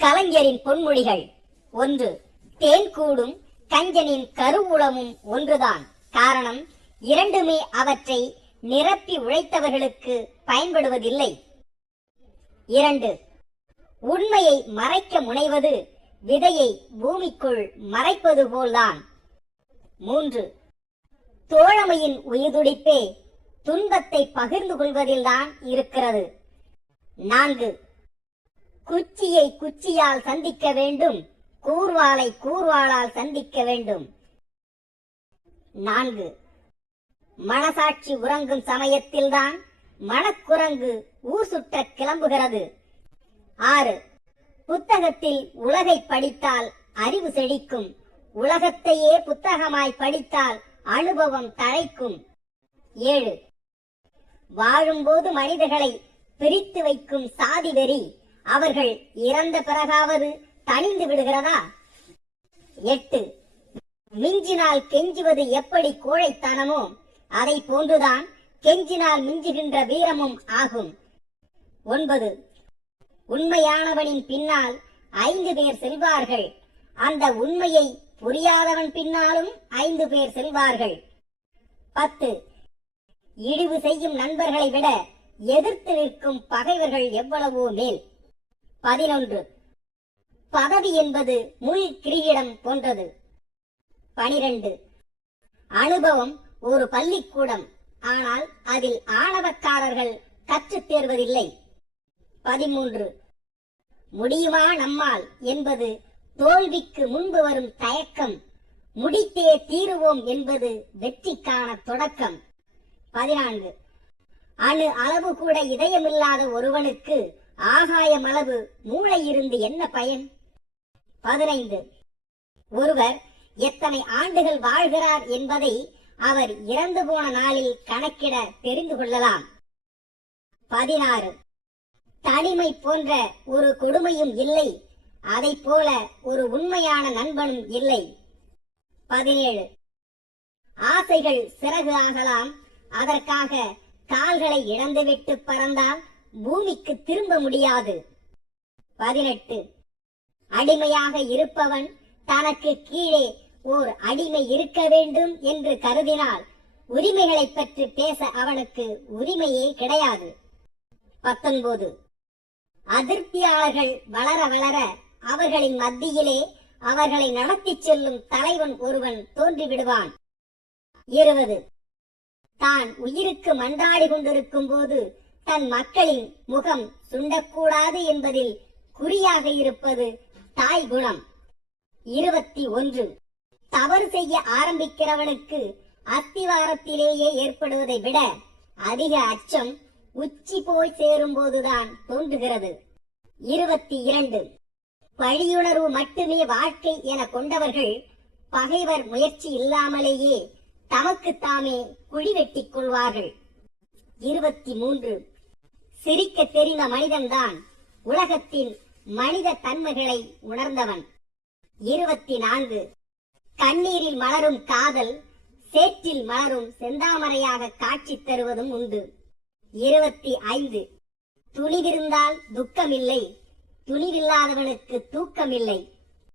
கலைஞரின் பொன்மொழிகள். 1. தேன் கூடும் கஞ்சனின் கருவூலமும் ஒன்றுதான். காரணம், இரண்டுமே அவற்றை நிரப்பி உழைத்தவர்களுக்கு பயன்படுவதில்லை. 2. உண்மையை மறைக்க முனைவது விதையை பூமிக்குள் மறைப்பது போல்தான். 3. தோழமையின் உயிர்துடிப்பே துன்பத்தை பகிர்ந்து கொள்வதில்தான் இருக்கிறது. 4. குச்சியை குச்சியால் சந்திக்க வேண்டும், கூர்வாளை கூர்வாளால் சந்திக்க வேண்டும். 4. மனசாட்சி உறங்கும் சமயத்தில்தான் மனக்குரங்கு ஊர் சுற்ற கிளம்புகிறது. 6. புத்தகத்தில் உலகை படித்தால் அறிவு செழிக்கும், உலகத்தையே புத்தகமாய் படித்தால் அனுபவம் தழைக்கும். 7. வாழும்போது மனிதர்களை பிரித்து வைக்கும் சாதி வெறி அவர்கள் இறந்த பிறகாவது தணிந்து விடுகிறதா? 8. மிஞ்சினால் கெஞ்சுவது எப்படி கோழைத்தனமோ அதை போன்றுதான் கெஞ்சினால் மிஞ்சுகின்ற வீரமும் ஆகும். 9. உண்மையானவனின் பின்னால் 5 பேர் செல்வார்கள், அந்த உண்மையை புரியாதவன் பின்னாலும் 5 பேர் செல்வார்கள். 10. இழிவு செய்யும் நண்பர்களை விட எதிர்த்து நிற்கும் பகைவர்கள் எவ்வளவோ மேல். 11. பதவி என்பது முள் கிரீடம் போன்றது. 12. அனுபவம் ஒரு பள்ளிக்கூடம், ஆனால் அதில் ஆணவக்காரர்கள் கற்றுத் தேர்வதில்லை. 13. முடியுமா நம்மால் என்பது தோல்விக்கு முன்பு வரும் தயக்கம், முடித்தே தீருவோம் என்பது வெற்றிக்கான தொடக்கம். 14. அணு அளவு கூட இதயமில்லாத ஒருவனுக்கு ஆகாயம் அளவு மூளை இருந்து என்ன பயன்? 15. ஒருவர் எத்தனை ஆண்டுகள் வாழ்கிறார் என்பதை அவர் இறந்து போன நாளில் கணக்கிட தெரிந்து கொள்ளலாம். 16. தனிமை போன்ற ஒரு கொடுமையும் இல்லை, அதை போல ஒரு உண்மையான நண்பனும் இல்லை. 17. ஆசைகள் சிறகு ஆகலாம், அதற்காக கால்களை இழந்துவிட்டு பறந்தால் பூமிக்கு திரும்ப முடியாது. 18. அடிமையாக இருப்பவன் தனக்கு கீழே ஓர் அடிமை இருக்க வேண்டும் என்று கருதினால் உரிமைகளை பற்றி பேச அவனுக்கு உரிமையே கிடையாது. 19. அதிருப்தியாளர்கள் வளர வளர அவர்களின் மத்தியிலே அவர்களை நடத்தி செல்லும் தலைவன் ஒருவன் தோன்றிவிடுவான். 20. தான் உயிருக்கு மன்றாடி கொண்டிருக்கும் போது தன் மக்களின் முகம் சுண்டக்கூடாது என்பதில் குறியாக இருப்பது தாய் குணம். 21. தவறு செய்ய ஆரம்பிக்கிறவனுக்கு அஸ்திவாரத்திலேயே ஏற்படுவதை விட அதிக அச்சம் உச்சி போய் சேரும் போதுதான் தோன்றுகிறது. 22. பழியுணர்வு மட்டுமே வாழ்க்கை என கொண்டவர்கள் பகைவர் முயற்சி இல்லாமலேயே தமக்கு தாமே குழி வெட்டிக் கொள்வார்கள். 23. சிரிக்க தெரிந்த மனிதன்தான் உலகத்தின் மனித தன்மைகளை உணர்ந்தவன். 24. கண்ணீரில் மலரும் காதல் சேற்றில் மலரும் செந்தாமரையாக காட்சி தருவதும் உண்டு. 25. துணிவிருந்தால் துக்கமில்லை, துணிவில்லாதவனுக்கு தூக்கமில்லை.